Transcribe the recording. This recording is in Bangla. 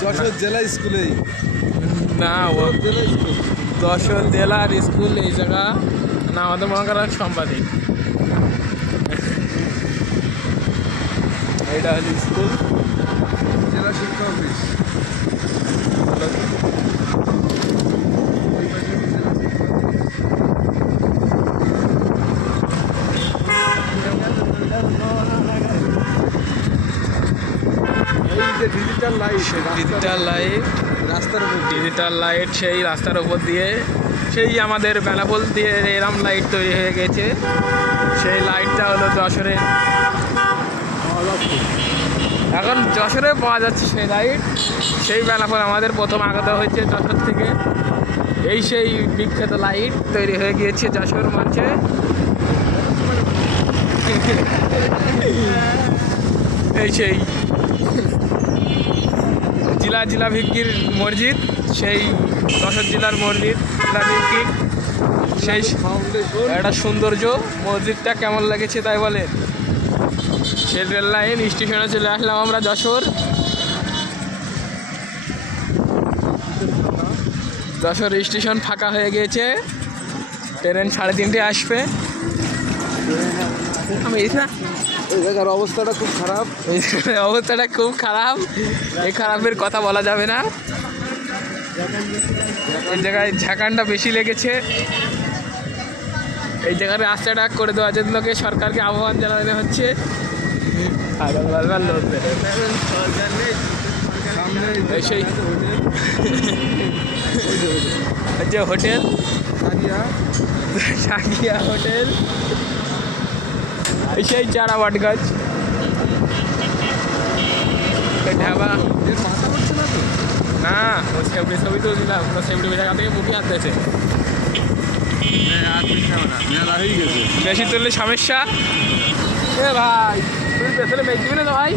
যশোর জেলা স্কুলেই না ও যশোর জেলার স্কুল এই জায়গা না, আমাদের মনে করেন সাংবাদিক। এটা হলো স্কুল, জেলা শিক্ষা অফিস। এই যে ডিজিটাল লাইট, ডিজিটাল লাইট, রাস্তার উপর ডিজিটাল লাইট সেই রাস্তার উপর দিয়ে, সেই আমাদের বেনাপোল দিয়ে এরম লাইট তৈরি হয়ে গেছে। সেই লাইটটা হলো যশোরে, এখন যশোরে পাওয়া যাচ্ছে সেই লাইট। সেই বেনাপোল আমাদের প্রথম আগত হয়েছে যশোর থেকে। এই সেই বিখ্যাত লাইট তৈরি হয়ে গিয়েছে যশোর মঞ্চে। এই সেই জিলা ভিত্তির মসজিদ, সেই যশোর জেলার মসজিদ জিলা ভিত্তিক, সেই ফাউন্ডেশন। একটা সৌন্দর্য। মসজিদটা কেমন লেগেছে তাই বলেন। সেই রেল লাইন স্টেশনে চলে আসলাম আমরা যশোর। যশোর স্টেশন ফাঁকা হয়ে গিয়েছে, ট্রেন 3:30 আসবে। আমি না, এই জায়গার অবস্থাটা খুব খারাপ। এই অবস্থাটা খুব খারাপ, এই খারাপের কথা বলা যাবে না। এই জায়গায় ঝাঁকানটা বেশি লেগেছে। এই জায়গার রাস্তাটা করে দেওয়ার জন্য সরকারকে আহ্বান জানানো হচ্ছে। সামনে এই সেই যে হোটেল সাকিয়া হোটেল, এই সেই চারা বট গাছ, ঢাবা। মাথা করছে না তো। না ও সেফটি ছবি তো দিলাম, সেফটি জায়গা থেকে মুখে আসতেছে। মেলা হয়ে গেছে। বেশি তুললে সমস্যা। এ ভাই তুমি পেছনে বেঁচ দিবি না তো ভাই।